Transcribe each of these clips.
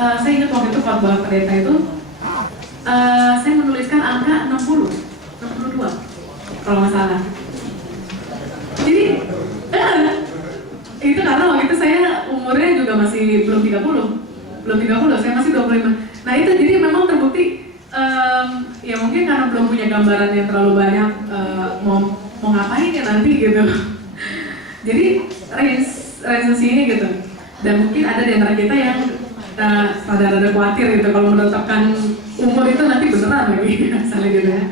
saya ingat waktu itu khotbah pendeta itu, saya menuliskan angka 62 kalau nggak salah. Jadi itu karena waktu itu saya umurnya juga masih belum 30, saya masih 25. Nah itu jadi memang terbukti, ya mungkin karena belum punya gambaran yang terlalu banyak, mau ngapain ya nanti gitu. Jadi range ini gitu. Dan mungkin ada di antara kita yang rada-rada khawatir gitu kalau menetapkan umur itu nanti beneran lagi, misalnya gitu ya.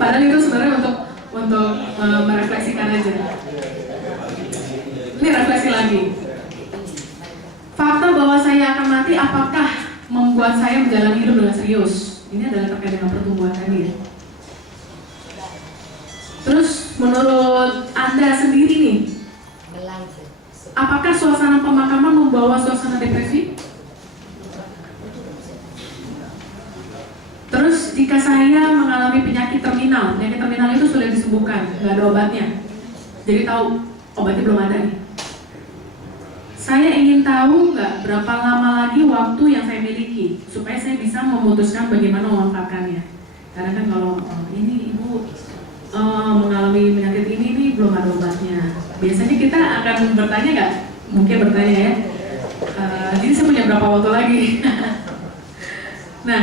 Padahal itu sebenarnya untuk merefleksikan aja. Ini refleksi lagi. Fakta bahwa saya akan mati apakah membuat saya menjalani hidup dengan serius? Ini adalah terkait dengan pertumbuhan tadi ya. Terus menurut Anda sendiri nih, apakah suasana pemakaman membawa suasana depresi? Terus jika saya mengalami penyakit terminal itu sulit disembuhkan, nggak ada obatnya. Jadi tahu obatnya belum ada nih. Saya ingin tahu nggak berapa lama lagi waktu yang saya miliki supaya saya bisa memutuskan bagaimana memanfaatkannya. Karena kan kalau ini ibu mengalami penyakit ini belum ada obatnya. Biasanya kita akan bertanya nggak? Mungkin bertanya ya. Jadi saya punya berapa waktu lagi? Nah,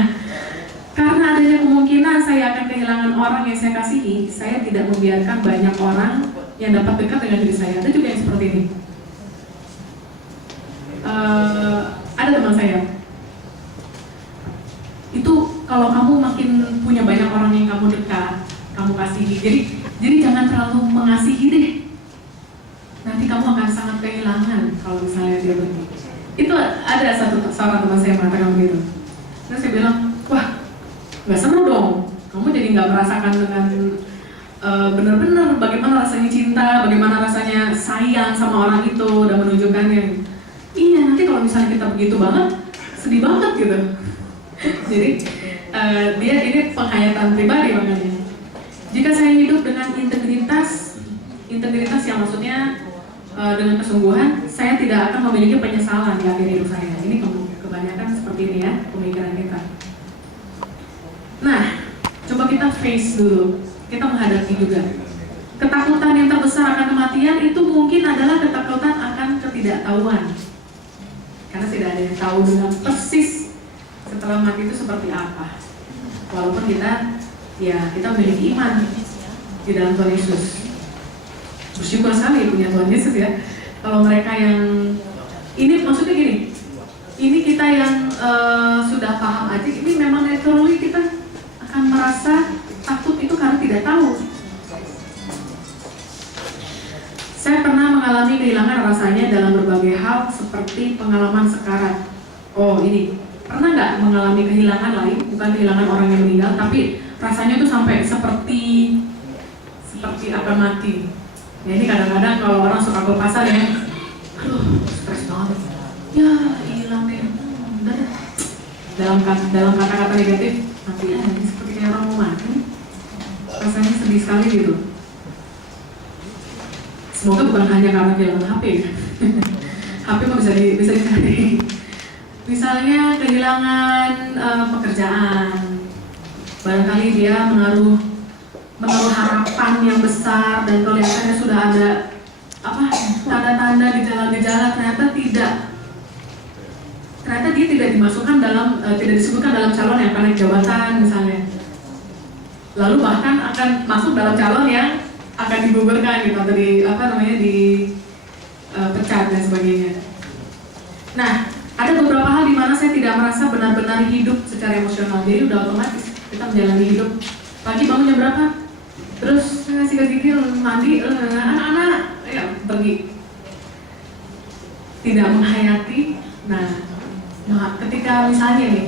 karena adanya kemungkinan saya akan kehilangan orang yang saya kasihi, saya tidak membiarkan banyak orang yang dapat dekat dengan diri saya. Ada juga yang seperti ini. Ada teman saya. Itu kalau kamu makin punya banyak orang yang kamu dekat, kamu kasihi. Jadi jangan terlalu mengasihi deh. Nanti kamu akan sangat kehilangan kalau misalnya dia pergi. Itu ada seorang teman saya mengatakan begitu. Terus saya bilang, wah, nggak seru dong. Kamu jadi nggak merasakan dengan benar-benar bagaimana rasanya cinta, bagaimana rasanya sayang sama orang itu dan menunjukkannya. Iya, nanti kalau misalnya kita begitu banget, sedih banget gitu. Jadi dia ini penghayatan pribadi makanya. Jika saya hidup dengan integritas yang maksudnya dengan kesungguhan, saya tidak akan memiliki penyesalan di akhir hidup saya. Ini kebanyakan seperti ini ya pemikiran kita. Nah, coba kita face dulu, kita menghadapi juga. Ketakutan yang terbesar akan kematian itu mungkin adalah ketakutan akan ketidaktahuan. Karena tidak ada yang tahu dengan persis setelah mati itu seperti apa. Walaupun kita memiliki iman di dalam Tuhan Yesus. Bersyukur sekali punya Tuhan Yesus ya. Kalau mereka yang ini maksudnya gini, ini kita yang sudah paham aja, ini memang naturally kita akan merasa takut itu karena tidak tahu. Saya pernah mengalami kehilangan rasanya dalam berbagai hal seperti pengalaman sekarat. Oh ini, pernah nggak mengalami kehilangan lain, bukan kehilangan orang yang meninggal, tapi rasanya tuh sampai seperti akan mati. Ya ini kadang-kadang kalau orang suka ke pasar ya, aduh stres banget. Ya hilang deh, dalam kata-kata negatif, nanti ya ini seperti kayak orang mau mati. Rasanya sedih sekali gitu. Semoga bukan hanya karena kehilangan HP. HP mah bisa dicari. Misalnya kehilangan pekerjaan, barangkali dia menaruh harapan yang besar dan kelihatannya sudah ada tanda-tanda gejala-gejala, ternyata dia tidak dimasukkan tidak disebutkan dalam calon yang akan naik jabatan misalnya. Lalu bahkan akan masuk dalam calon yang akan digugurkan gitu atau dipecat dan sebagainya. Nah, ada beberapa hal di mana saya tidak merasa benar-benar hidup secara emosional. Jadi udah otomatis kita menjalani hidup. Pagi bangun jam berapa? Terus sikat gigi, mandi, anak-anak ya pergi. Tidak menghayati. Nah, ketika misalnya nih,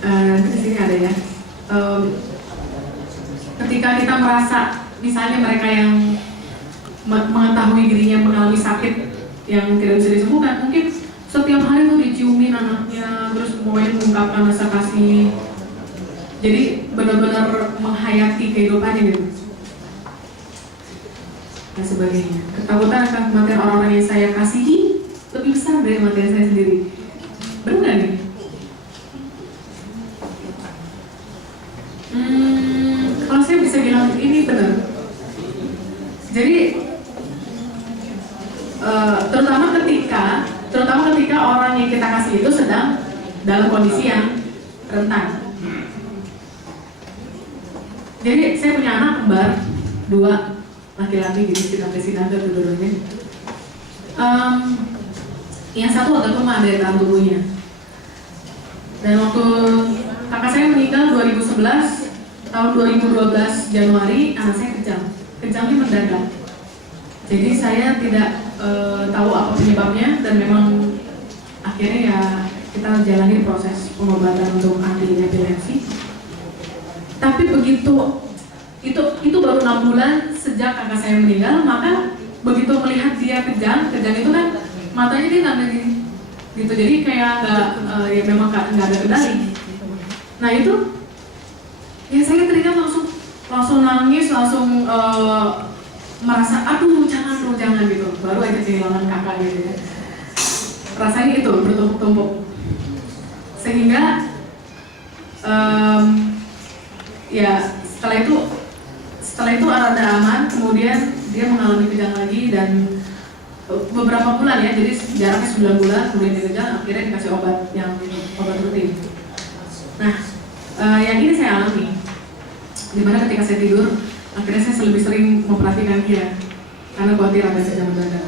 nanti di sini ada ya. Ketika kita merasa misalnya mereka yang mengetahui dirinya mengalami sakit yang tidak bisa disembuhkan, mungkin setiap hari tuh diciumin anaknya, terus pokoknya mengungkapkan rasa kasih. Jadi benar-benar menghayati kehidupannya gitu. Dan sebagainya. Ketakutan akan kematian orang-orang yang saya kasihi lebih besar dari kematian saya sendiri. Benar nggak nih? dalam kondisi yang rentan. Jadi saya punya anak kembar 2 laki-laki, jadi sinanga dua-duanya. Yang satu agak lemah dari dalam tubuhnya. Dan waktu kakak saya meninggal 2011, tahun 2012 Januari anak saya kejang. Kejangnya mendadak. Jadi saya tidak tahu apa penyebabnya, dan memang akhirnya ya kita jalani proses pengobatan untuk anti epilepsi. Tapi begitu itu baru 6 bulan sejak kakak saya meninggal, maka begitu melihat dia kejang itu kan matanya dia nggak gini, gitu. Jadi kayak ya memang nggak ada kendali. Nah itu ya saya teringat langsung nangis, langsung merasa aduh jangan gitu. Baru aja kehilangan kakak gitu ya. Rasanya itu bertumpuk-tumpuk. Sehingga ya setelah itu ada aman, kemudian dia mengalami kejang lagi, dan beberapa bulan ya, jadi jaraknya 9 bulan, kemudian dia kejang, akhirnya dikasih obat rutin. Nah, yang ini saya alami, dimana ketika saya tidur, akhirnya saya lebih sering memperhatikan dia, karena khawatir ada kejang mendadak.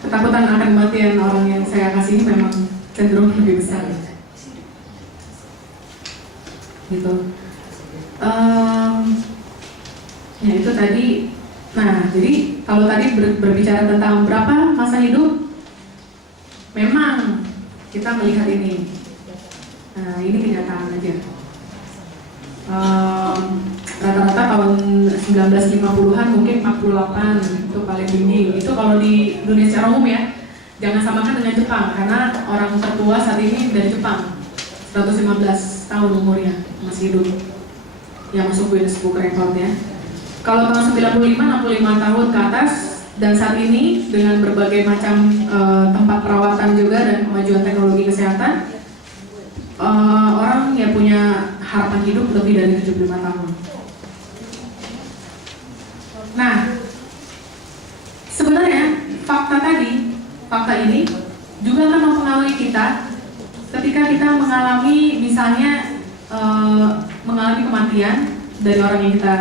Ketakutan akan kematian orang yang saya kasihi memang cenderung lebih besar. Gitu. Ya itu tadi. Nah, jadi kalau tadi berbicara tentang berapa masa hidup, memang kita melihat ini. Nah, ini kenyataan aja. Rata-rata tahun 1950-an mungkin 48 itu paling tinggi. Itu kalau di dunia secara umum ya. Jangan samakan dengan Jepang, karena orang tertua saat ini dari Jepang 115 tahun umurnya masih hidup, yang masuk Guinness Book Record ya. Kalau tahun 95, 65 tahun ke atas, dan saat ini dengan berbagai macam tempat perawatan juga dan kemajuan teknologi kesehatan, orang yang punya harapan hidup lebih dari 75 tahun. Nah, sebenarnya fakta ini juga akan mempengaruhi kita ketika kita mengalami misalnya mengalami kematian dari orang yang kita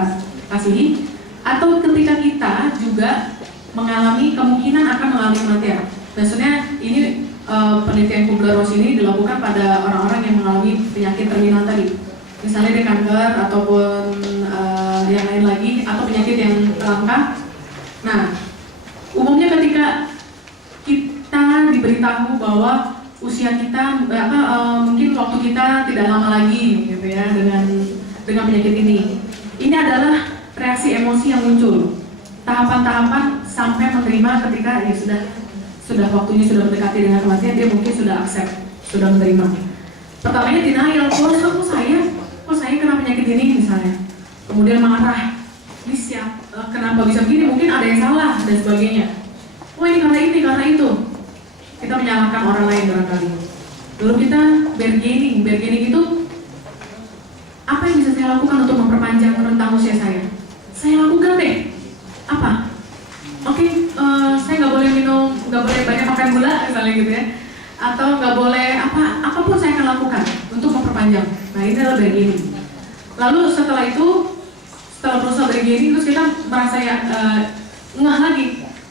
kasihi, atau ketika kita juga mengalami kemungkinan akan mengalami kematian. Maksudnya ini penelitian Kubler-Ross ini dilakukan pada orang-orang yang mengalami penyakit terminal tadi, misalnya dia kanker ataupun yang lain lagi, atau penyakit yang langka. Nah, umumnya ketika kita diberitahu bahwa usia kita mungkin waktu kita tidak lama lagi gitu ya dengan penyakit ini adalah reaksi emosi yang muncul, tahapan-tahapan sampai menerima ketika ya sudah waktunya sudah mendekati dengan kematian, dia mungkin sudah accept, sudah menerima. Pertamanya denial, kok saya kena penyakit ini misalnya, kemudian marah, ini kenapa bisa begini, mungkin ada yang salah dan sebagainya. Oh ini karena itu, kita menyalahkan orang lain barangkali. Lalu kita bargaining itu, apa yang bisa saya lakukan untuk memperpanjang rentang usia saya? Saya lakukan deh. Apa? Oke, saya nggak boleh minum, nggak boleh banyak makan gula misalnya gitu ya, atau nggak boleh apapun saya akan lakukan untuk memperpanjang. Nah ini adalah bargaining. Lalu setelah berusaha bargaining, terus kita merasa ngeh lagi.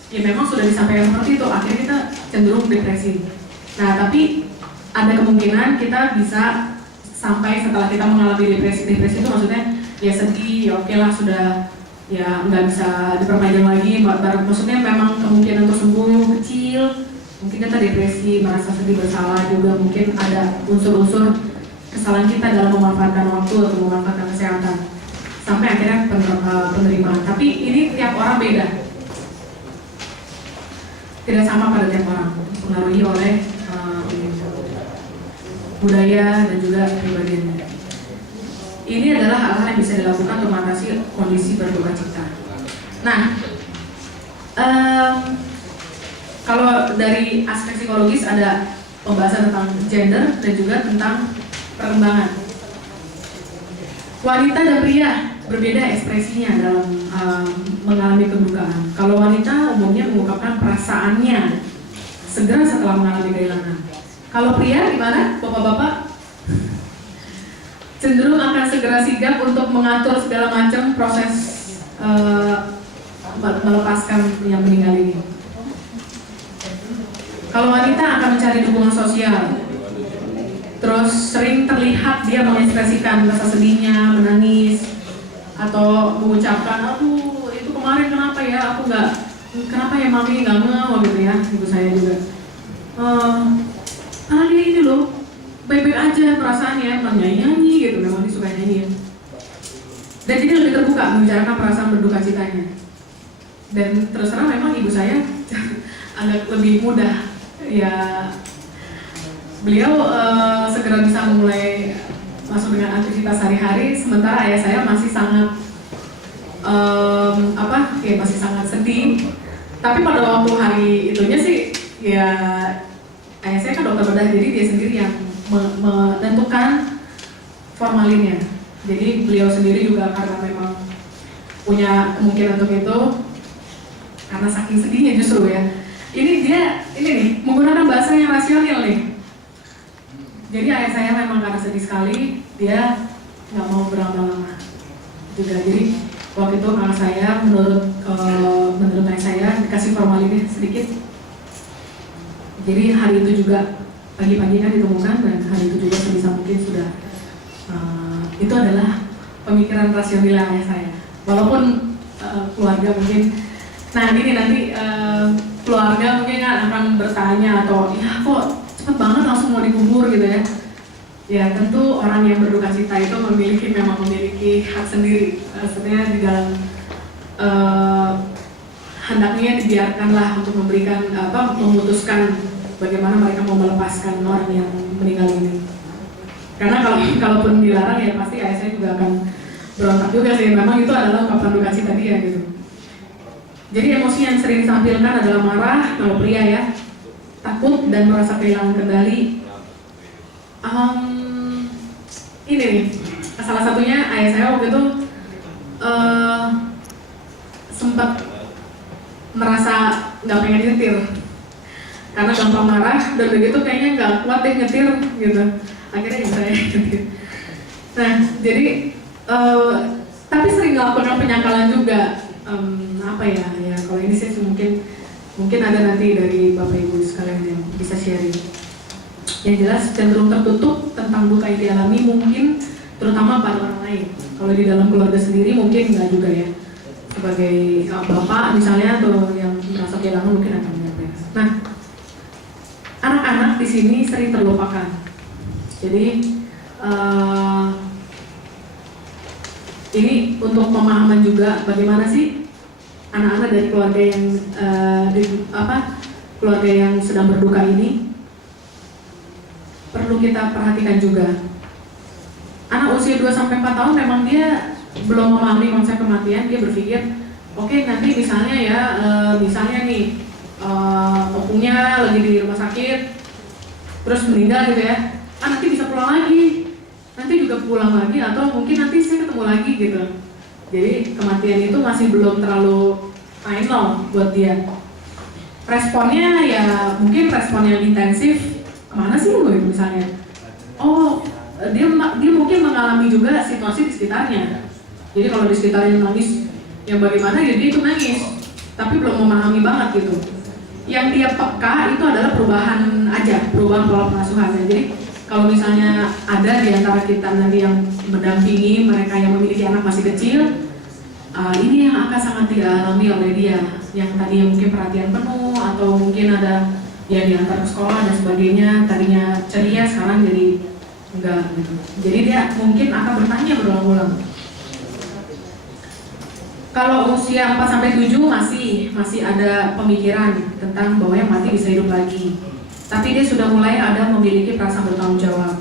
Ya memang sudah disampaikan seperti itu, akhirnya kita cenderung depresi. Nah tapi ada kemungkinan kita bisa sampai setelah kita mengalami depresi itu maksudnya ya sedih, ya oke lah sudah ya nggak bisa diperpanjang lagi, maksudnya memang kemungkinan untuk sembuh kecil, mungkin kita depresi, merasa sedih, bersalah juga, mungkin ada unsur-unsur kesalahan kita dalam memanfaatkan waktu atau memanfaatkan kesehatan sampai akhirnya penerimaan. Tapi ini tiap orang beda, tidak sama pada tiap orang, dipengaruhi oleh budaya dan juga kepribadiannya. Ini adalah hal-hal yang bisa dilakukan untuk mengatasi kondisi berduka cita. Nah, kalau dari aspek psikologis ada pembahasan tentang gender dan juga tentang perkembangan. Wanita dan pria berbeda ekspresinya dalam mengalami kedukaan. Kalau wanita umumnya mengungkapkan perasaannya segera setelah mengalami kehilangan. Kalau pria gimana, bapak-bapak? Cenderung akan segera sigap untuk mengatur segala macam proses melepaskan yang meninggal ini. Kalau wanita akan mencari dukungan sosial, terus sering terlihat dia mengekspresikan rasa sedihnya, menangis, atau mengucapkan, aduh itu kemarin kenapa ya, kenapa ya mami nggak mau gitu ya, ibu saya juga. Karena dia ini loh, baik-baik aja perasaannya, nyanyi gitu, memang dia suka nyanyi ya. Dan jadi lebih terbuka membicarakan perasaan berduka citanya. Dan terus terang memang ibu saya agak lebih mudah, ya beliau segera bisa memulai masuk dengan aktivitas sehari-hari, sementara ayah saya masih sangat masih sangat sedih. Tapi pada waktu hari itunya sih, ya ayah saya kan dokter bedah, jadi dia sendiri yang menentukan formalinnya. Jadi beliau sendiri juga karena memang punya kemungkinan untuk itu, karena saking sedihnya justru ya. Ini nih menggunakan bahasa yang rasional nih. Jadi ayah saya memang karena sedih sekali, dia nggak mau berlama-lama juga. Jadi waktu itu kakak saya menurut ayah saya dikasih formalinnya sedikit. Jadi hari itu juga pagi-pagi kan ditemukan, dan hari itu juga sebisa mungkin sudah itu adalah pemikiran rasional ayah saya. Walaupun keluarga mungkin, nah ini nanti keluarga mungkin akan bertanya atau ya kok cepet banget langsung mau dikubur gitu ya. Ya tentu orang yang berduka cita itu memang memiliki hak sendiri. Maksudnya di dalam hendaknya dibiarkanlah untuk memberikan memutuskan bagaimana mereka mau melepaskan orang yang meninggal ini. Karena kalaupun dilarang ya pasti ayah saya juga akan berontak juga sih. Memang itu adalah ungkapan duka cita dia gitu. Jadi emosi yang sering ditampilkan adalah marah kalau pria ya, takut dan merasa kehilangan kendali. Ini nih, salah satunya ayah saya waktu itu sempat merasa nggak pengen nyetir karena gampang marah, dan begitu kayaknya nggak kuat deh nyetir gitu. Akhirnya ibu saya nyetir. Nah, jadi tapi sering melakukan penyangkalan juga. Ya kalau ini sih mungkin ada nanti dari bapak ibu sekalian yang bisa sharing. Yang jelas cenderung tertutup tentang duka yang dialami, mungkin terutama pada orang lain. Kalau di dalam keluarga sendiri mungkin enggak juga ya. Sebagai bapak misalnya atau yang merasa kehilangan mungkin akan menyampaikan. Nah, anak-anak di sini sering terlupakan. Jadi ini untuk pemahaman juga bagaimana sih anak-anak dari keluarga yang keluarga yang sedang berduka ini perlu kita perhatikan juga. Anak usia 2-4 tahun memang dia belum memahami konsep kematian. Dia berpikir, oke, nanti misalnya ya, opungnya lagi di rumah sakit terus meninggal gitu ya, nanti bisa pulang lagi, nanti juga pulang lagi, atau mungkin nanti saya ketemu lagi gitu. Jadi kematian itu masih belum terlalu final buat dia. Responnya ya mungkin respon yang intensif, kemana sih lu gitu misalnya. Dia mungkin mengalami juga situasi di sekitarnya. Jadi kalau di sekitarnya nangis, yang bagaimana ya dia itu nangis, tapi belum memahami banget gitu. Yang dia peka itu adalah perubahan pola pengasuhan. Jadi kalau misalnya ada di antara kita nanti yang mendampingi mereka yang memiliki anak masih kecil, ini yang akan sangat dialami oleh dia, yang tadinya mungkin perhatian penuh, atau mungkin ada ya diantar ke sekolah dan sebagainya, tadinya ceria sekarang jadi enggak gitu. Jadi dia mungkin akan bertanya berulang-ulang. Kalau usia 4-7 masih ada pemikiran tentang bahwa yang mati bisa hidup lagi. Tapi dia sudah mulai ada memiliki perasaan bertanggung jawab.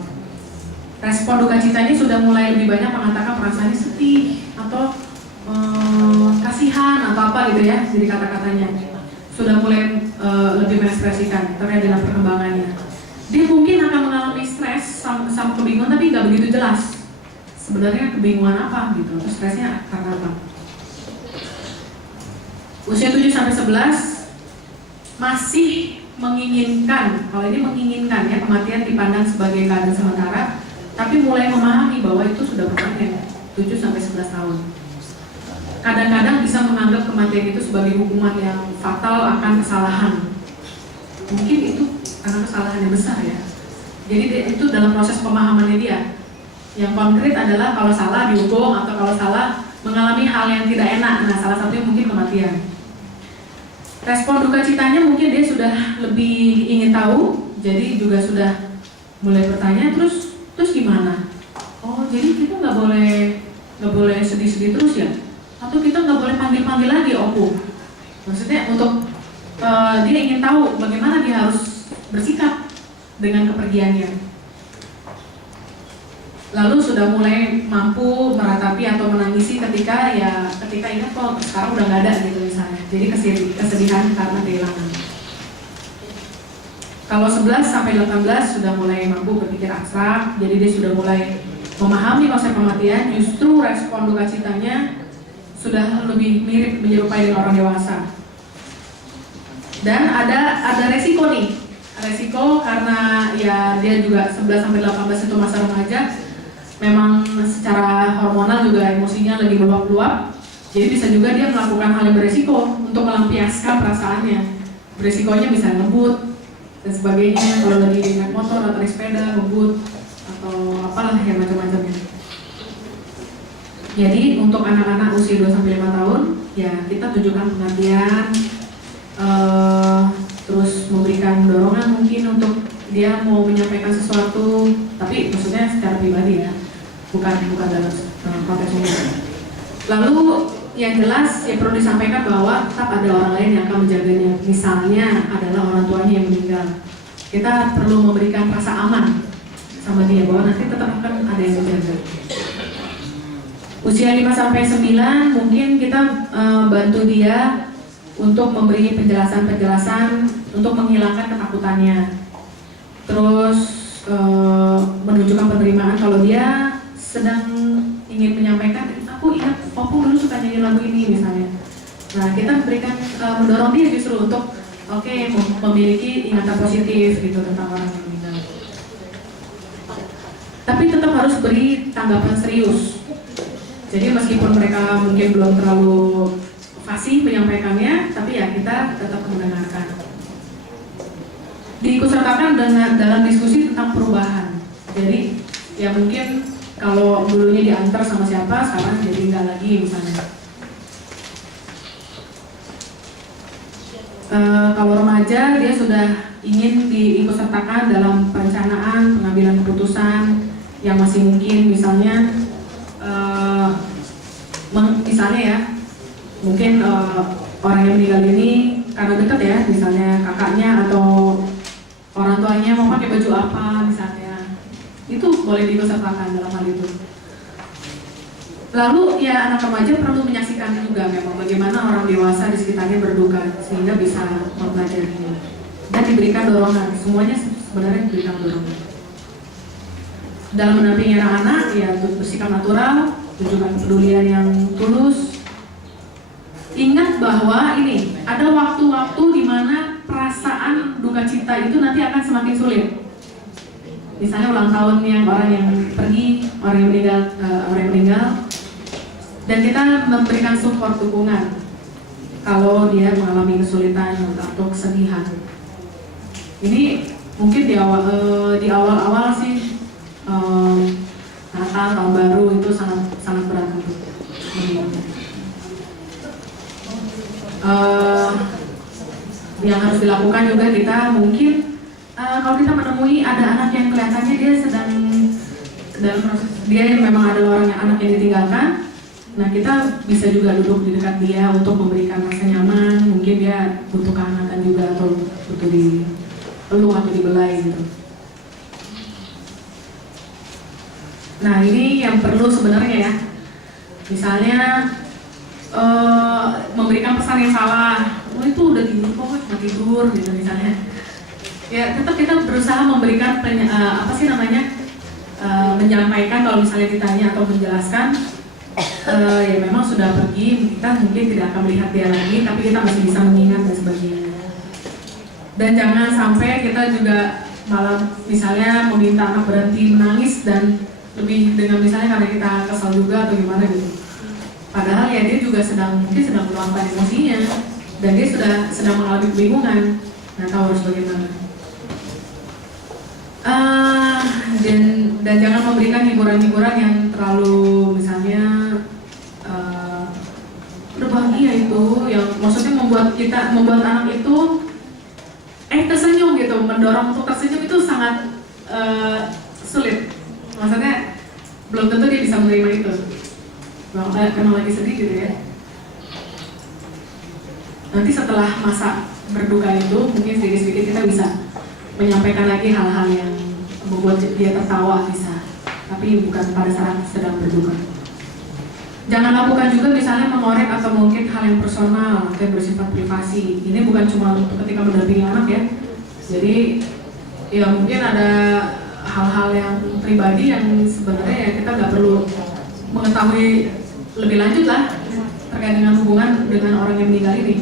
Respon duka citanya sudah mulai lebih banyak mengatakan perasaannya sedih atau kasihan atau apa gitu ya, jadi kata-katanya sudah mulai lebih mengekspresikan terkait dengan perkembangannya. Dia mungkin akan mengalami stres sama kebingungan, tapi nggak begitu jelas sebenarnya kebingungan apa gitu, atau stresnya karena apa. Usia 7-11 masih menginginkan, kalau ini menginginkan ya, kematian dipandang sebagai keadaan sementara, tapi mulai memahami bahwa itu sudah berpanjang 7-11 tahun. Kadang-kadang bisa menganggap kematian itu sebagai hukuman yang fatal akan kesalahan. Mungkin itu karena kesalahan yang besar ya. Jadi itu dalam proses pemahamannya dia. Yang konkret adalah kalau salah dihukum atau kalau salah mengalami hal yang tidak enak. Nah, salah satunya mungkin kematian. Respon duka citanya mungkin dia sudah lebih ingin tahu, jadi juga sudah mulai bertanya, terus gimana? Oh, jadi kita nggak boleh sedih-sedih terus ya? Atau kita nggak boleh panggil-panggil lagi Opu? Maksudnya untuk dia ingin tahu bagaimana dia harus bersikap dengan kepergiannya. Lalu sudah mulai mampu meratapi atau menangisi ketika ingat kok sekarang udah nggak ada gitu misalnya. Jadi kesedihan karena kehilangan. Kalau 11-18 sudah mulai mampu berpikir abstrak, jadi dia sudah mulai memahami konsep kematian. Justru respon duka citanya sudah lebih mirip menyerupai dengan orang dewasa. Dan ada resiko nih. Resiko karena ya dia juga 11-18 itu masa remaja. Memang secara hormonal juga emosinya lagi meluap-luap, jadi bisa juga dia melakukan hal yang beresiko untuk melampiaskan perasaannya. Beresikonya bisa ngebut dan sebagainya, kalau lagi naik motor atau naik sepeda ngebut atau apalah yang macam-macamnya. Jadi untuk anak-anak usia 2-5 tahun ya kita tunjukkan pengertian, terus memberikan dorongan mungkin untuk dia mau menyampaikan sesuatu, tapi maksudnya secara pribadi ya, bukan dalam konteks umum. Lalu yang jelas ya perlu disampaikan bahwa tetap ada orang lain yang akan menjaganya. Misalnya adalah orang tuanya yang meninggal. Kita perlu memberikan rasa aman sama dia bahwa nanti tetap akan ada yang menjaga. Usia 5-9 mungkin kita bantu dia untuk memberi penjelasan untuk menghilangkan ketakutannya. Terus menunjukkan penerimaan kalau dia sedang ingin menyampaikan, aku ingat Opu dulu suka nyanyi lagu ini misalnya. Nah, kita mendorong dia justru untuk memiliki ingatan positif gitu tentang orang yang meninggal. Tapi tetap harus beri tanggapan serius. Jadi meskipun mereka mungkin belum terlalu fasih menyampaikannya, tapi ya kita tetap mendengarkan. Diikutsertakan dalam diskusi tentang perubahan. Jadi ya mungkin kalau dulunya diantar sama siapa, sekarang jadi enggak lagi misalnya. Kalau remaja dia sudah ingin diikutsertakan dalam perencanaan, pengambilan keputusan yang masih mungkin misalnya mungkin orang yang meninggal ini karena dekat ya, misalnya kakaknya atau orang tuanya mau pakai baju apa misalnya, itu boleh diikutsertakan dalam hal itu. Lalu ya anak remaja perlu menyaksikan juga memang bagaimana orang dewasa di sekitarnya berduka sehingga bisa mempelajarinya dan diberikan dorongan. Semuanya sebenarnya diberikan dorongan. Dalam mendampingi anak-anak ya bersikap natural, tunjukkan kepedulian yang tulus. Ingat bahwa ini ada waktu-waktu di mana perasaan duka cita itu nanti akan semakin sulit. Misalnya ulang tahun orang yang pergi, orang yang meninggal, dan kita memberikan support dukungan kalau dia mengalami kesulitan atau kesedihan. Ini mungkin di awal-awal sih Natal, tahun baru itu sangat berat untuk yang harus dilakukan juga kita mungkin kalau kita menemui ada anak yang kelihatannya dia sedang dalam proses, dia memang ada anak yang ditinggalkan. Nah kita bisa juga duduk di dekat dia untuk memberikan rasa nyaman. Mungkin dia butuh kehangatan juga atau butuh dipeluk atau dibelai gitu. Nah ini yang perlu sebenarnya ya. Misalnya memberikan pesan yang salah. Oh itu udah tidur kok, cuma tidur gitu misalnya. Ya tetap kita berusaha memberikan menyampaikan kalau misalnya ditanya atau menjelaskan. Ya memang sudah pergi, kita mungkin tidak akan melihat dia lagi, tapi kita masih bisa mengingat dan sebagainya. Dan jangan sampai kita juga malah misalnya meminta anak berhenti menangis dan lebih dengan misalnya karena kita kesal juga atau gimana gitu. Padahal ya dia juga mungkin sedang meluapkan emosinya dan dia sedang mengalami kebingungan, nggak tahu harus bagaimana. Dan jangan memberikan hiburan-hiburan yang terlalu misalnya berbahagia itu, yang maksudnya membuat anak itu tersenyum gitu, mendorong untuk tersenyum itu sangat sulit. Maksudnya belum tentu dia bisa menerima itu. Karena lagi sedih gitu ya. Nanti setelah masa berduka itu mungkin sedikit-sedikit kita bisa menyampaikan lagi hal-hal yang membuat dia tertawa bisa, tapi bukan pada saat sedang berduka. Jangan lakukan juga misalnya mengorek atau mungkin hal yang personal atau yang bersifat privasi. Ini bukan cuma untuk ketika mendampingi anak ya. Jadi ya mungkin ada hal-hal yang pribadi yang sebenarnya ya kita nggak perlu mengetahui lebih lanjut lah terkait dengan hubungan dengan orang yang meninggal ini.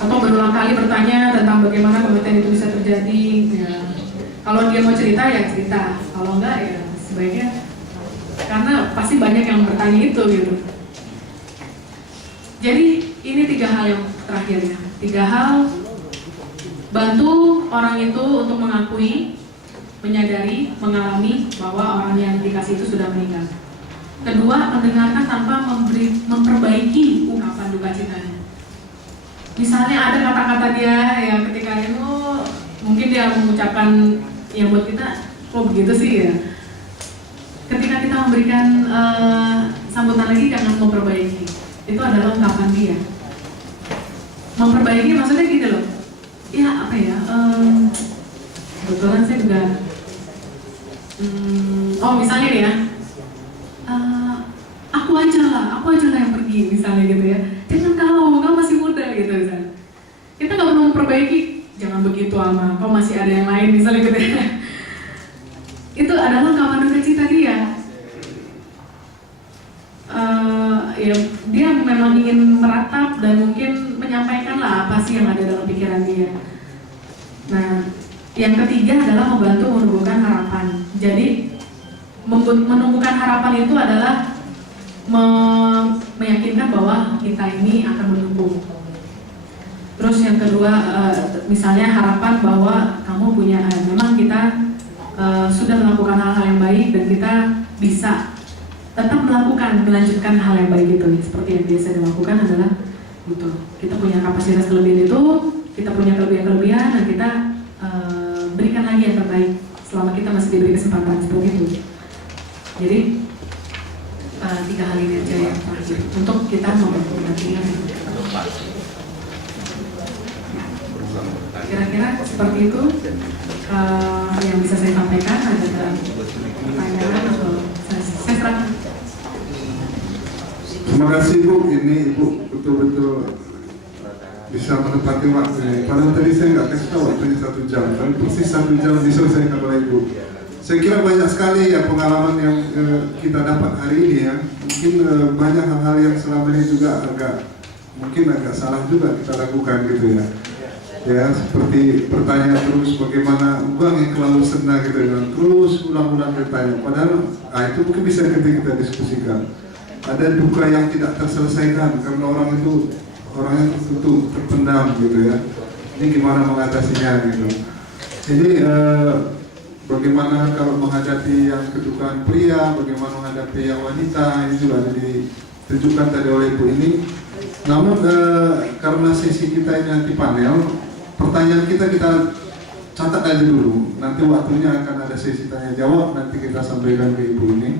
Atau berulang kali bertanya tentang bagaimana kematian itu bisa terjadi. Ya, kalau dia mau cerita ya cerita, kalau enggak ya sebaiknya, karena pasti banyak yang bertanya itu gitu. Jadi ini 3 hal yang terakhir ya. 3 hal: bantu orang itu untuk mengakui, menyadari, mengalami bahwa orang yang dikasih itu sudah meninggal. Kedua, mendengarkan tanpa memperbaiki ungkapan duka citanya. Misalnya ada kata-kata dia yang ketika itu mungkin dia mengucapkan yang buat kita kok begitu sih ya. Ketika kita memberikan sambutan lagi, jangan memperbaiki. Itu adalah ungkapan dia. Memperbaiki maksudnya gitu loh. Ya apa ya? Kebetulan saya juga. Misalnya nih ya. Aku aja lah yang pergi misalnya gitu ya. Jangan kau masih muda gitu misalnya. Kita nggak perlu memperbaiki. Jangan begitu ama, kau masih ada yang lain misalnya gitu ya. Itu adalah ungkapan duka cita dia. Ya dia memang ingin meratap dan mungkin menyampaikan lah apa sih yang ada dalam pikiran dia. Nah, yang ketiga adalah membantu menumbuhkan harapan. Jadi menumbuhkan harapan itu adalah meyakinkan bahwa kita ini akan mendukung. Terus yang kedua, misalnya harapan bahwa kamu punya, memang kita sudah melakukan hal-hal yang baik dan kita bisa tetap melanjutkan hal yang baik itu. Seperti yang biasa dilakukan adalah gitu. Kita punya kapasitas kelebihan itu, kita punya kelebihan dan kita berikan lagi yang terbaik selama kita masih diberi kesempatan seperti itu. Jadi 3 hal ini aja yang terakhir untuk kita memperhatikan. Kira-kira seperti itu yang bisa saya sampaikan. Ada pertanyaan atau saya serahkan. Terima kasih Ibu, ini Ibu betul-betul bisa menepati waktu. Padahal tadi saya nggak kasih tahu waktunya 1 jam, tapi persis 1 jam diselesaikan oleh Ibu. Saya kira banyak sekali ya pengalaman yang kita dapat hari ini ya. Mungkin banyak hal-hal yang selama ini juga mungkin agak salah juga kita lakukan gitu ya. Ya seperti pertanyaan terus bagaimana uang yang terlalu senang gitu ya. Terus ulang-ulang bertanya. Padahal itu mungkin bisa kita diskusikan. Ada duka yang tidak terselesaikan karena orangnya itu terpendam gitu ya. Ini gimana mengatasinya gitu. Jadi bagaimana kalau menghadapi yang kedukaan pria, bagaimana menghadapi yang wanita, ini juga ditunjukkan tadi oleh Ibu ini. Namun karena sesi kita ini nanti panel, pertanyaan kita catat aja dulu. Nanti waktunya akan ada sesi tanya jawab, nanti kita sampaikan ke Ibu ini.